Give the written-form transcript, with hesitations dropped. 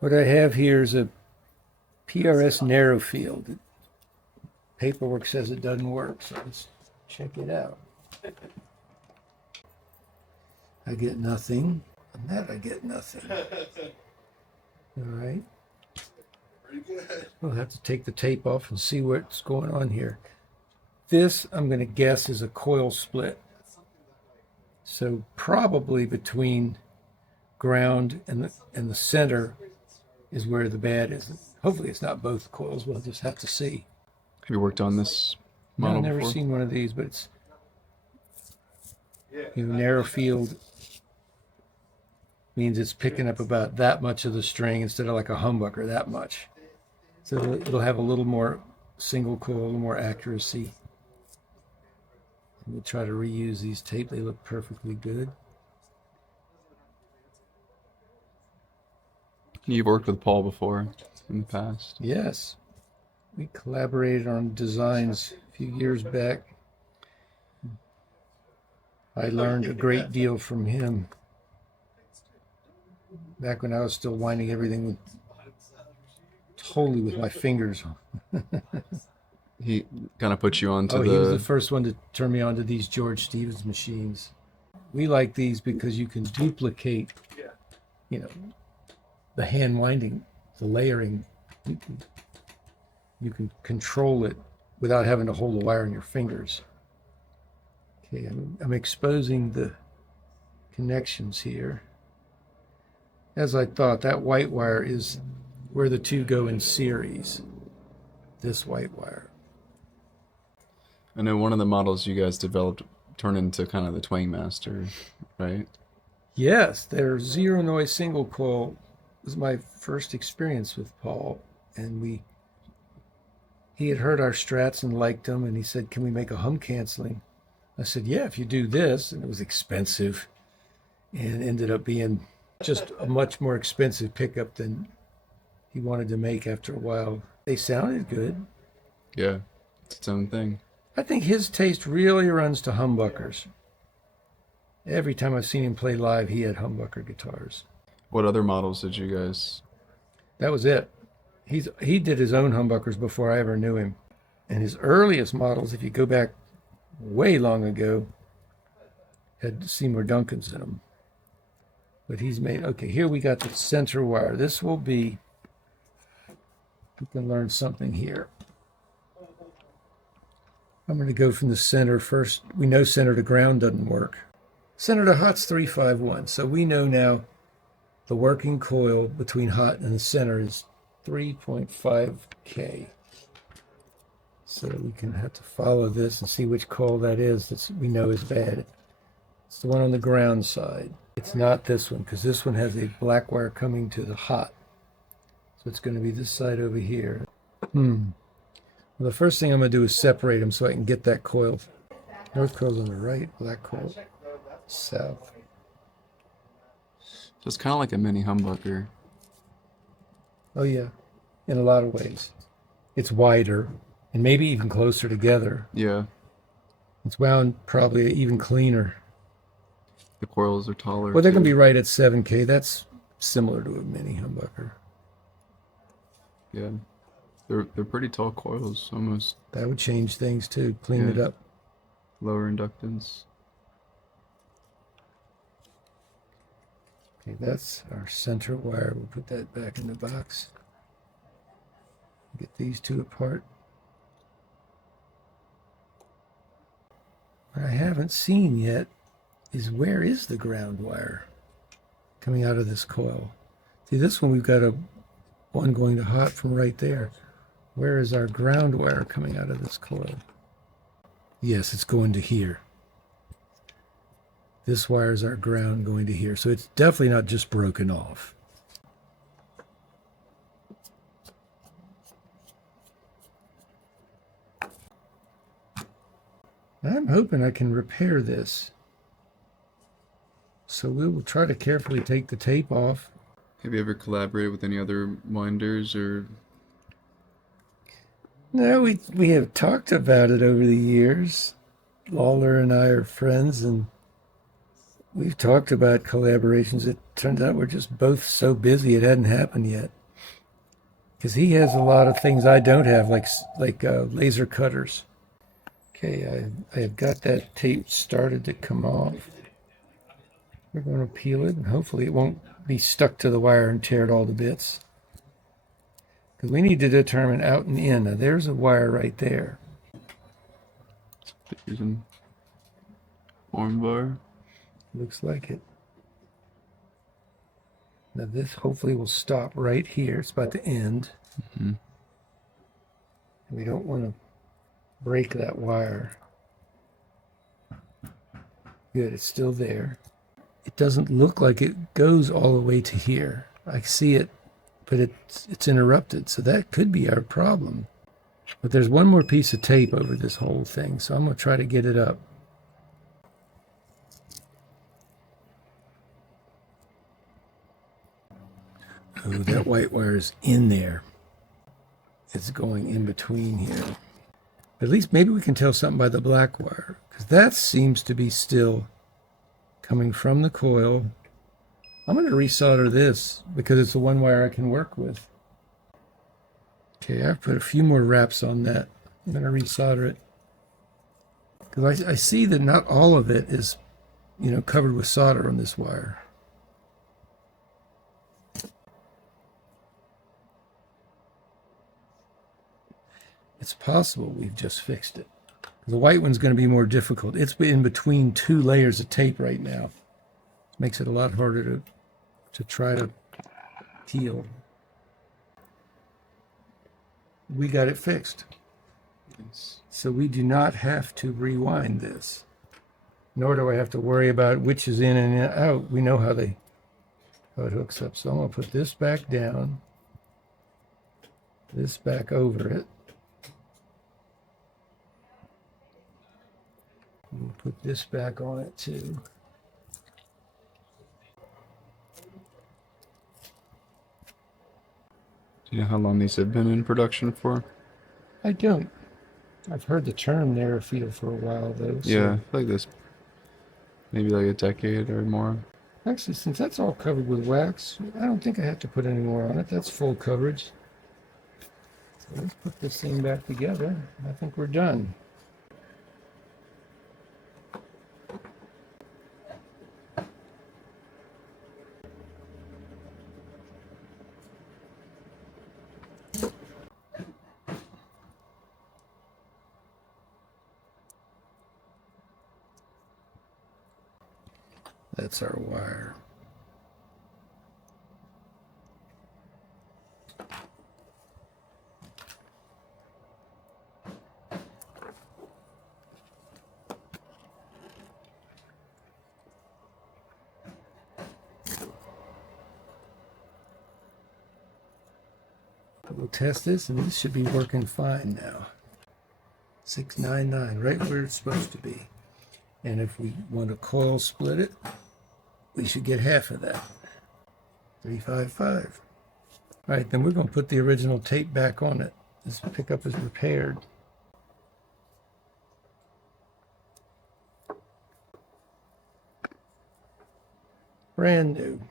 What I have here is a PRS Narrowfield. Paperwork says it doesn't work, so let's check it out. I get nothing. On that, I get nothing. All right. Pretty good. We'll have to take the tape off and see what's going on here. This, I'm going to guess, is a coil split. So probably between ground and the center is where the bad is. Hopefully it's not both coils. We'll just have to see. Have you worked on this No, model I've never before? seen one of these, but it's narrow field means it's picking up about that much of the string instead of like a humbucker, that much. So it'll have a little more single coil, a little more accuracy. We'll try to reuse these tape. They look perfectly good. You've worked with Paul before in the past. Yes. We collaborated on designs a few years back. I learned a great deal from him back when I was still winding everything totally with my fingers. He kind of put you onto He was the first one to turn me on to these George Stevens machines. We like these because you can duplicate, the hand winding, the layering. You can control it without having to hold the wire in your fingers. Okay, I'm exposing the connections here. As I thought, that white wire is where the two go in series. This white wire. I know one of the models you guys developed turned into kind of the Twang Master, right? Yes, their zero noise single coil was my first experience with Paul, and he had heard our strats and liked them, and he said, "Can we make a hum canceling?" I said, "Yeah, if you do this," and it was expensive, and ended up being just a much more expensive pickup than he wanted to make after a while. They sounded good. Yeah, it's its own thing. I think his taste really runs to humbuckers. Every time I've seen him play live, he had humbucker guitars. What other models did you guys? That was it. He did his own humbuckers before I ever knew him. And his earliest models, if you go back way long ago, had Seymour Duncans in them. But he's made, okay, here we got the center wire. This will be, we can learn something here. I'm going to go from the center first. We know center to ground doesn't work. Center to hot's 351. So we know now the working coil between hot and the center is 3.5K. So we can have to follow this and see which coil that is that we know is bad. It's the one on the ground side. It's not this one, because this one has a black wire coming to the hot. So it's going to be this side over here. Well, the first thing I'm going to do is separate them so I can get that coil. North coil's on the right, black coil south. So it's kind of like a mini humbucker. Oh yeah, in a lot of ways. It's wider and maybe even closer together. Yeah, It's wound probably even cleaner. the coils are taller. Well, they're going too. to be right at 7K. That's similar to a mini humbucker. Yeah, they're pretty tall coils, almost That would change things too, clean it Yeah. up. lower inductance. Okay, that's our center wire. We'll put that back in the box. Get these two apart. What I haven't seen yet is where is the ground wire coming out of this coil. See, this one we've got one going to hot from right there. Where is our ground wire coming out of this coil? Yes, it's going to here. This wire is our ground going to here. So it's definitely not just broken off. I'm hoping I can repair this. So we will try to carefully take the tape off. Have you ever collaborated with any other winders or? No, we have talked about it over the years. Lawler and I are friends, and We've talked about collaborations. It turns out we're just both so busy it hadn't happened yet. Because he has a lot of things I don't have, like laser cutters. Okay, I have got that tape started to come off. We're going to peel it, and hopefully it won't be stuck to the wire and tear it all to bits. Because we need to determine out and in. Now, there's a wire right there. Using form bar. Looks like it. Now this hopefully will stop right here. It's about to end. Mm-hmm. We don't want to break that wire. Good, it's still there. It doesn't look like it goes all the way to here. I see it, but it's interrupted, so that could be our problem. But there's one more piece of tape over this whole thing, so I'm going to try to get it up. Oh, that white wire is in there. It's going in between here. At least maybe we can tell something by the black wire, because that seems to be still coming from the coil. I'm going to resolder this because it's the one wire I can work with. Okay, I've put a few more wraps on that. I'm going to resolder it because I see that not all of it is, covered with solder on this wire. It's possible we've just fixed it. The white one's going to be more difficult. It's in between two layers of tape right now. It makes it a lot harder to try to peel. We got it fixed. Nice. So we do not have to rewind this. Nor do I have to worry about which is in and out. We know how it hooks up. So I'm going to put this back down. This back over it. We'll put this back on it too. Do you know how long these have been in production for? I don't. I've heard the term Narrowfield for a while though. So. Yeah, I feel like this maybe like a decade or more. Actually, since that's all covered with wax, I don't think I have to put any more on it. That's full coverage. So let's put this thing back together. I think we're done. That's our wire. We'll test this, and this should be working fine now. 699, right where it's supposed to be. And if we want to coil split it, we should get half of that. 355. All right, then we're going to put the original tape back on it. This pickup is repaired. Brand new.